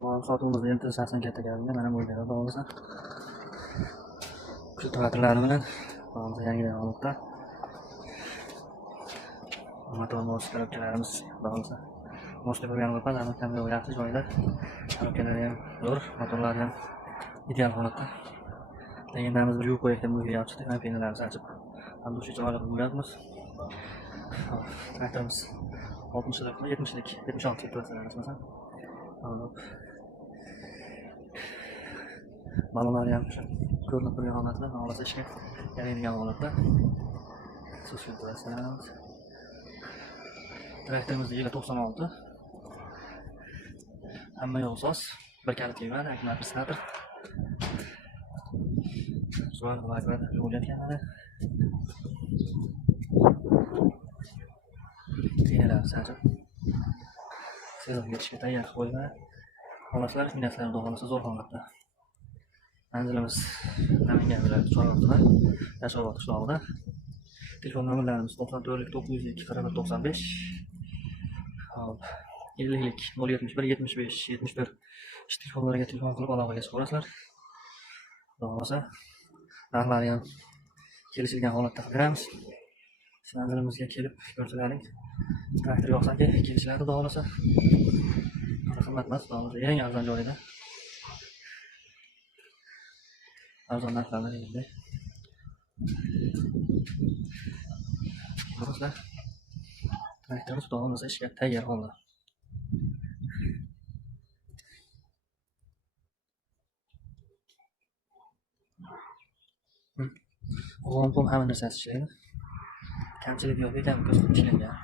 Sotuvimizni endi shaxsan katta gapimda mana bu yerda bo'lsa shu traktorlari bilan yangi holatda motor korobkalarimiz bo'lsa mo'stay bo'lgan bo'lsa ham yaxshi joyda korobkalari ham zo'r, motorlari ham ideal holatda. Legendamiz bir yuvib qo'yayotgan bu yapchiqda kompaniyalarimiz ochib ham shu joylarda bo'lyapmiz. Traktorimiz 60lik, 70lik, 76 masalan. Balonlari ham ko'rinib turgan holatda, xohlasa ishga yaraydigan holatda. So'z filtratsiyamiz. Traktorimizda yili 96. Hamma yo'l soz, bir kalit yig'adi, akkumulyator. Zo'r vaziyatda bo'layotganlar. Tiyinlar sajib. Sezib ketishga tayyor qo'yilgan. Xolaslar, minaslar xohlasa zo'r holatda. Manzilimiz Namangan viloyati Chorvoqda, Yashovot qishlog'ida. Telefon nomerlarimiz 94 902 4195. Hop. 50lik 071 75 71 telefonlariga telefon qilib aloqaga chiqasizlar. Bo'lmasa, narxlari ham kelishilgan holatda qilamiz. Manzilimizga kelib ko'rsalaring. Traktor yoqsaki kelishlarni bo'lmasa, qimmat emas, bo'lmasa eng arzon joyda. Arzon narxlarda endi. Do'stlar, traktorimiz bo'lmasa ishga tayyor holda. O'g'lim hamma narsasi ishlaydi. Kamchilik yo'q ekan, ko'zga ishlangan.